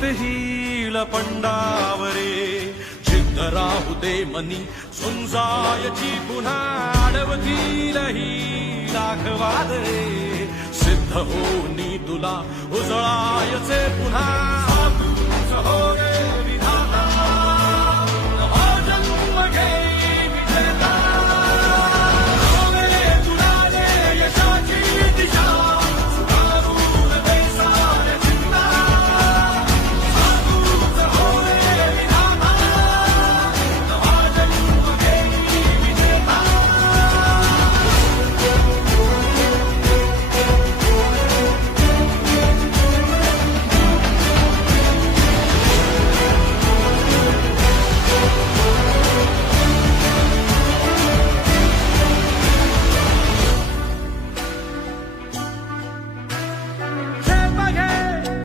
जित हिल पंडावरे जिद्द राहू दे मनी झुंजायची पुन्हा अडवतील ही लाखवादळे सिद्ध होनी तुला उजळायचे पुन्हा